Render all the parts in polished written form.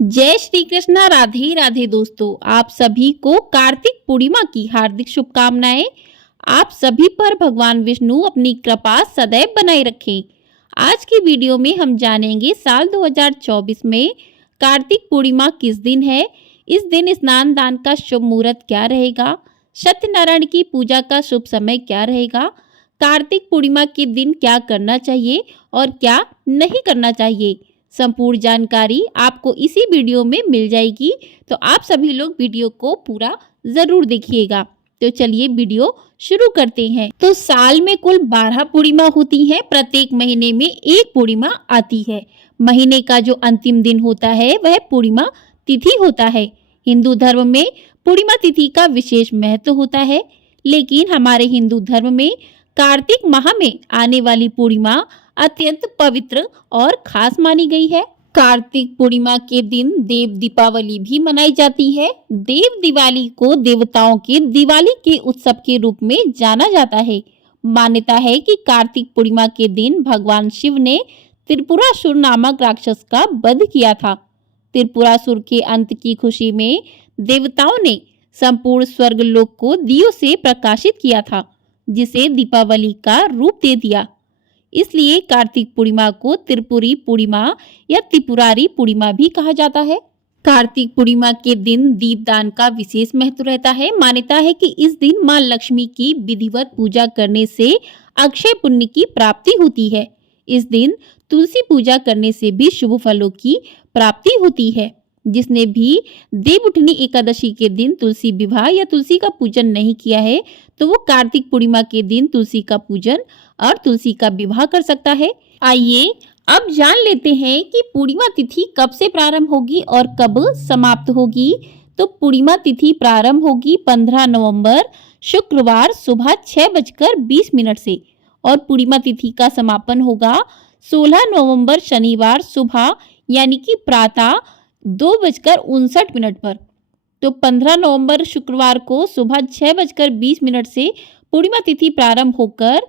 जय श्री कृष्णा। राधे राधे दोस्तों, आप सभी को कार्तिक पूर्णिमा की हार्दिक शुभकामनाएं। आप सभी पर भगवान विष्णु अपनी कृपा सदैव बनाए रखें। आज की वीडियो में हम जानेंगे साल 2024 में कार्तिक पूर्णिमा किस दिन है। इस दिन स्नान दान का शुभ मुहूर्त क्या रहेगा, सत्यनारायण की पूजा का शुभ समय क्या रहेगा, कार्तिक पूर्णिमा के दिन क्या करना चाहिए और क्या नहीं करना चाहिए। संपूर्ण जानकारी आपको इसी वीडियो में मिल जाएगी, तो आप सभी लोग वीडियो को पूरा जरूर देखिएगा। तो चलिए वीडियो शुरू करते हैं। तो साल में कुल 12 पूर्णिमा होती हैं। प्रत्येक महीने में एक पूर्णिमा आती है। महीने का जो अंतिम दिन होता है वह पूर्णिमा तिथि होता है। हिंदू धर्म में पूर्णिमा तिथि का विशेष महत्व होता है, लेकिन हमारे हिंदू धर्म में कार्तिक माह में आने वाली पूर्णिमा अत्यंत पवित्र और खास मानी गई है। कार्तिक पूर्णिमा के दिन देव दीपावली भी मनाई जाती है। देव दिवाली को देवताओं के दिवाली के उत्सव के रूप में जाना जाता है। मान्यता है कि कार्तिक पूर्णिमा के दिन भगवान शिव ने त्रिपुरासुर नामक राक्षस का वध किया था। त्रिपुरासुर के अंत की खुशी में देवताओं ने संपूर्ण स्वर्ग लोक को दियों से प्रकाशित किया था, जिसे दीपावली का रूप दे दिया। इसलिए कार्तिक पूर्णिमा को त्रिपुरी पूर्णिमा या त्रिपुरारी पूर्णिमा भी कहा जाता है। कार्तिक पूर्णिमा के दिन दीपदान का विशेष महत्व रहता है। मान्यता है कि इस दिन मां लक्ष्मी की विधिवत पूजा करने से अक्षय पुण्य की प्राप्ति होती है। इस दिन तुलसी पूजा करने से भी शुभ फलों की प्राप्ति होती है। जिसने भी देवउठनी एकादशी के दिन तुलसी विवाह या तुलसी का पूजन नहीं किया है, तो वो कार्तिक पूर्णिमा के दिन तुलसी का पूजन और तुलसी का विवाह कर सकता है। आइए अब जान लेते हैं कि पूर्णिमा तिथि कब से प्रारंभ होगी और कब समाप्त होगी। तो पूर्णिमा तिथि प्रारंभ होगी 15 नवंबर शुक्रवार सुबह 6:20 से और पूर्णिमा तिथि का समापन होगा 16 नवंबर शनिवार सुबह यानी कि प्रातः 2:59 पर। तो 15 नवंबर शुक्रवार को सुबह 6:20 से पूर्णिमा तिथि प्रारंभ होकर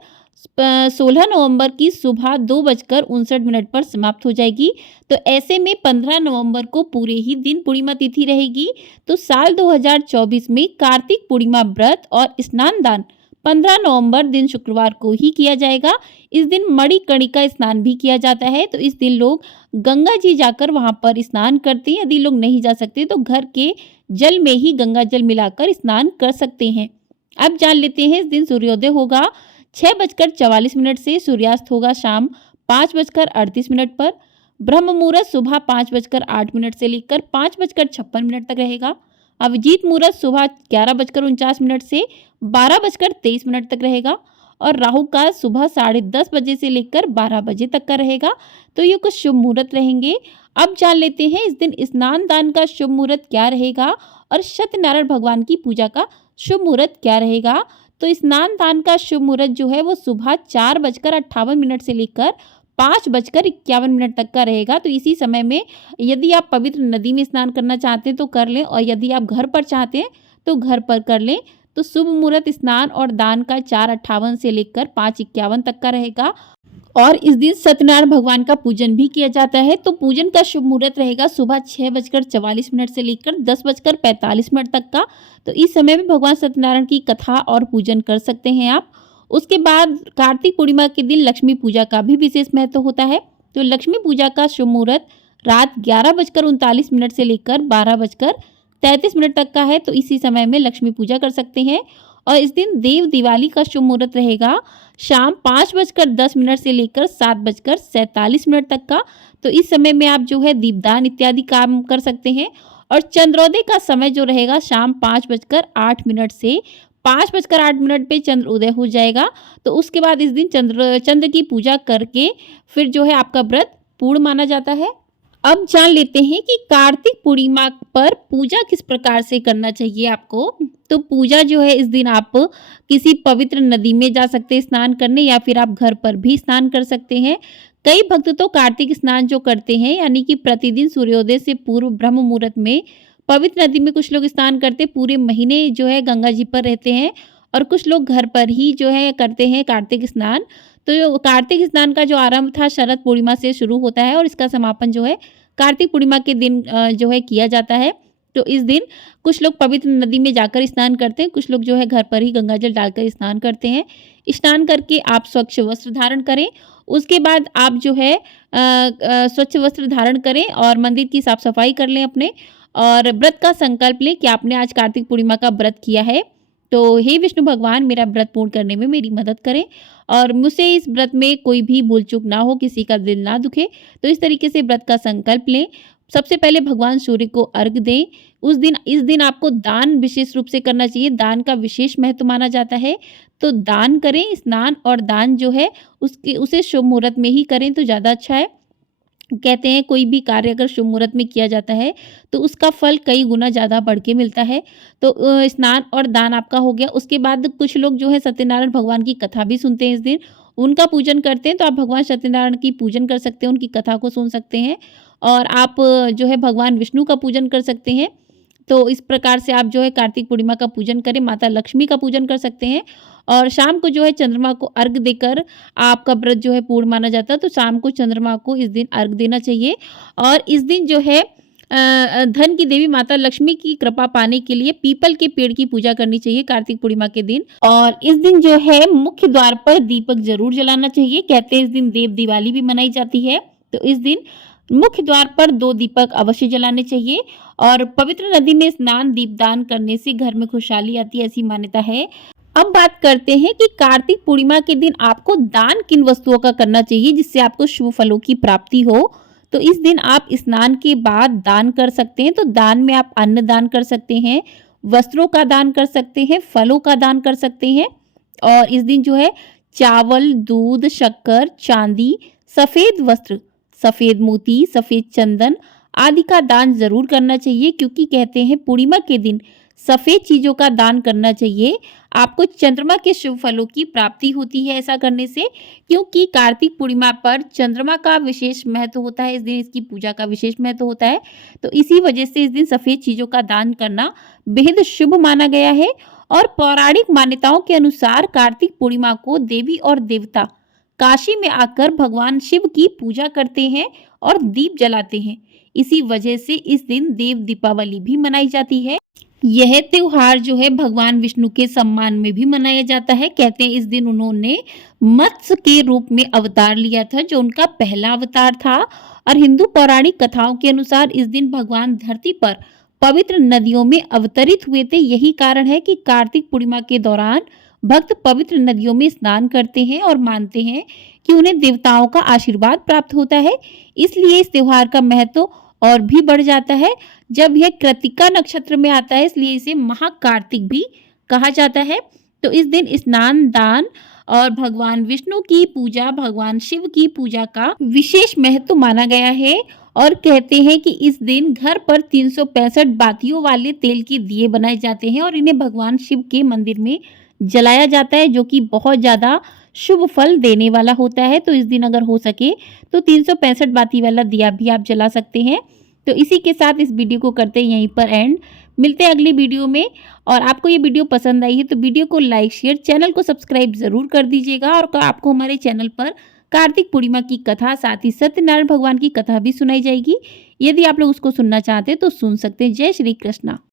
16 नवंबर की सुबह 2:59 पर समाप्त हो जाएगी। तो ऐसे में 15 नवंबर को पूरे ही दिन पूर्णिमा तिथि रहेगी। तो साल 2024 में कार्तिक पूर्णिमा व्रत और स्नान दान 15 नवंबर दिन शुक्रवार को ही किया जाएगा। इस दिन मणिकर्णिका स्नान भी किया जाता है। तो इस दिन लोग गंगा जी जाकर वहां पर स्नान करते हैं। यदि लोग नहीं जा सकते तो घर के जल में ही गंगा जल मिलाकर स्नान कर सकते हैं। अब जान लेते हैं, इस दिन सूर्योदय होगा 6:44 से, सूर्यास्त होगा शाम 5:38 पर। ब्रह्म मुहूर्त सुबह 5:08 से लेकर 5:56 तक रहेगा। अभिजीत मुहूर्त सुबह 11:49 से 12:23 तक रहेगा और राहु काल सुबह 10:30 बजे से लेकर 12 बजे तक का रहेगा। तो ये कुछ शुभ मुहूर्त रहेंगे। अब जान लेते हैं, इस दिन स्नान दान का शुभ मुहूर्त क्या रहेगा और सत्यनारायण भगवान की पूजा का शुभ मुहूर्त क्या रहेगा। तो स्नान दान का शुभ मुहूर्त जो है वो सुबह 4:58 से लेकर 5:51 तक का रहेगा। तो इसी समय में यदि आप पवित्र नदी में स्नान करना चाहते हैं तो कर लें, और यदि आप घर पर चाहते हैं तो घर पर कर लें। तो शुभ मुहूर्त स्नान और दान का 4:58 से लेकर 5:51 तक का रहेगा। और इस दिन सत्यनारायण भगवान का पूजन भी किया जाता है। तो पूजन का शुभ मुहूर्त रहेगा सुबह 6:44 से लेकर 10:45 तक का। तो इस समय में भगवान सत्यनारायण की कथा और पूजन कर सकते हैं आप। उसके बाद कार्तिक पूर्णिमा के दिन लक्ष्मी पूजा का भी विशेष महत्व होता है। तो लक्ष्मी पूजा का शुभ मुहूर्त रात 11:39 से लेकर 12:33 तक का है। तो इसी समय में लक्ष्मी पूजा कर सकते हैं। और इस दिन देव दिवाली का शुभ मुहूर्त रहेगा शाम 5:10 से लेकर 7:47 तक का। तो इस समय में आप जो है दीपदान इत्यादि काम कर सकते हैं। और चंद्रोदय का समय जो रहेगा शाम 5:08 से 5:08 पे चंद्र उदय हो जाएगा। तो उसके बाद इस दिन चंद्र की पूजा करके फिर जो है आपका व्रत पूर्ण माना जाता है। अब जान लेते हैं कि कार्तिक पूर्णिमा पर पूजा किस प्रकार से करना चाहिए आपको। तो पूजा जो है इस दिन आप किसी पवित्र नदी में जा सकते हैं स्नान करने, या फिर आप घर पर भी स्नान कर सकते हैं। कई भक्त तो कार्तिक स्नान जो करते हैं यानी कि प्रतिदिन सूर्योदय से पूर्व ब्रह्म मुहूर्त में पवित्र नदी में कुछ लोग स्नान करते, पूरे महीने जो है गंगा जी पर रहते हैं। और कुछ लोग घर पर ही जो है करते हैं कार्तिक स्नान। तो कार्तिक स्नान का जो आरंभ था शरद पूर्णिमा से शुरू होता है और इसका समापन जो है कार्तिक पूर्णिमा के दिन जो है किया जाता है। तो इस दिन कुछ लोग पवित्र नदी में जाकर स्नान करते हैं, कुछ लोग जो है घर पर ही गंगा जल डालकर स्नान करते हैं। स्नान करके आप स्वच्छ वस्त्र धारण करें। उसके बाद आप जो है स्वच्छ वस्त्र धारण करें और मंदिर की साफ सफाई कर लें अपने, और व्रत का संकल्प लें कि आपने आज कार्तिक पूर्णिमा का व्रत किया है। तो हे विष्णु भगवान, मेरा व्रत पूर्ण करने में मेरी मदद करें और मुझसे इस व्रत में कोई भी भूल चूक ना हो, किसी का दिल ना दुखे। तो इस तरीके से व्रत का संकल्प लें। सबसे पहले भगवान सूर्य को अर्घ दें। इस दिन आपको दान विशेष रूप से करना चाहिए। दान का विशेष महत्व माना जाता है। तो दान करें। स्नान और दान जो है उसे शुभ मुहूर्त में ही करें तो ज़्यादा अच्छा है। कहते हैं कोई भी कार्य अगर शुभ मुहूर्त में किया जाता है तो उसका फल कई गुना ज़्यादा बढ़ के मिलता है। तो स्नान और दान आपका हो गया। उसके बाद कुछ लोग जो है सत्यनारायण भगवान की कथा भी सुनते हैं इस दिन, उनका पूजन करते हैं। तो आप भगवान सत्यनारायण की पूजन कर सकते हैं, उनकी कथा को सुन सकते हैं। और आप जो है भगवान विष्णु का पूजन कर सकते हैं। तो इस प्रकार से आप जो है कार्तिक पूर्णिमा का पूजन करें। माता लक्ष्मी का पूजन कर सकते हैं। और शाम को जो है चंद्रमा को अर्घ देकर आपका व्रत जो है पूर्ण माना जाता है। तो शाम को चंद्रमा को इस दिन अर्घ देना चाहिए। और इस दिन जो है धन की देवी माता लक्ष्मी की कृपा पाने के लिए पीपल के पेड़ की पूजा करनी चाहिए कार्तिक पूर्णिमा के दिन। और इस दिन जो है मुख्य द्वार पर दीपक जरूर जलाना चाहिए। कहते हैं इस दिन देव दिवाली भी मनाई जाती है। तो इस दिन मुख्य द्वार पर 2 दीपक अवश्य जलाने चाहिए। और पवित्र नदी में स्नान दीपदान करने से घर में खुशहाली आती है, ऐसी मान्यता है। अब बात करते हैं कि कार्तिक पूर्णिमा के दिन आपको दान किन वस्तुओं का करना चाहिए जिससे आपको शुभ फलों की प्राप्ति हो। तो इस दिन आप स्नान के बाद दान कर सकते हैं। तो दान में आप अन्न दान कर सकते हैं, वस्त्रों का दान कर सकते हैं, फलों का दान कर सकते हैं। और इस दिन जो है चावल, दूध, शक्कर, चांदी, सफेद वस्त्र, सफेद मोती, सफेद चंदन आदि का दान जरूर करना चाहिए, क्योंकि कहते हैं पूर्णिमा के दिन सफेद चीजों का दान करना चाहिए। आपको चंद्रमा के शुभ फलों की प्राप्ति होती है ऐसा करने से, क्योंकि कार्तिक पूर्णिमा पर चंद्रमा का विशेष महत्व होता है। इस दिन इसकी पूजा का विशेष महत्व होता है। तो इसी वजह से इस दिन सफेद चीजों का दान करना बेहद शुभ माना गया है। और पौराणिक मान्यताओं के अनुसार कार्तिक पूर्णिमा को देवी और देवता काशी में आकर भगवान शिव की पूजा करते हैं और दीप जलाते हैं। इसी वजह से इस दिन देव दीपावली भी मनाई जाती है। यह त्योहार जो है भगवान विष्णु के सम्मान में भी मनाया जाता है। कहते हैं इस दिन उन्होंने मत्स्य के रूप में अवतार लिया था, जो उनका पहला अवतार था। और हिंदू पौराणिक कथाओं के अनुसार इस दिन भगवान धरती पर पवित्र नदियों में अवतरित हुए थे। यही कारण है कि कार्तिक पूर्णिमा के दौरान भक्त पवित्र नदियों में स्नान करते हैं और मानते हैं कि उन्हें देवताओं का आशीर्वाद प्राप्त होता है। इसलिए इस त्योहार का महत्व और भी बढ़ जाता है। जब यह कृतिका नक्षत्र में आता है, इसलिए इसे महाकार्तिक भी कहा जाता है। तो इस दिन स्नान, दान और भगवान विष्णु की पूजा, भगवान शिव की पूजा का विशेष महत्व माना गया है। और कहते हैं कि इस दिन घर पर 365 बातियों वाले तेल के दिए बनाए जाते हैं और इन्हें भगवान शिव के मंदिर में जलाया जाता है, जो कि बहुत ज़्यादा शुभ फल देने वाला होता है। तो इस दिन अगर हो सके तो 365 बाती वाला दिया भी आप जला सकते हैं। तो इसी के साथ इस वीडियो को करते हैं यहीं पर एंड। मिलते हैं अगली वीडियो में। और आपको ये वीडियो पसंद आई है तो वीडियो को लाइक, शेयर, चैनल को सब्सक्राइब जरूर कर दीजिएगा। और आपको हमारे चैनल पर कार्तिक पूर्णिमा की कथा, साथ ही सत्यनारायण भगवान की कथा भी सुनाई जाएगी। यदि आप लोग उसको सुनना चाहते हैं तो सुन सकते हैं। जय श्री कृष्णा।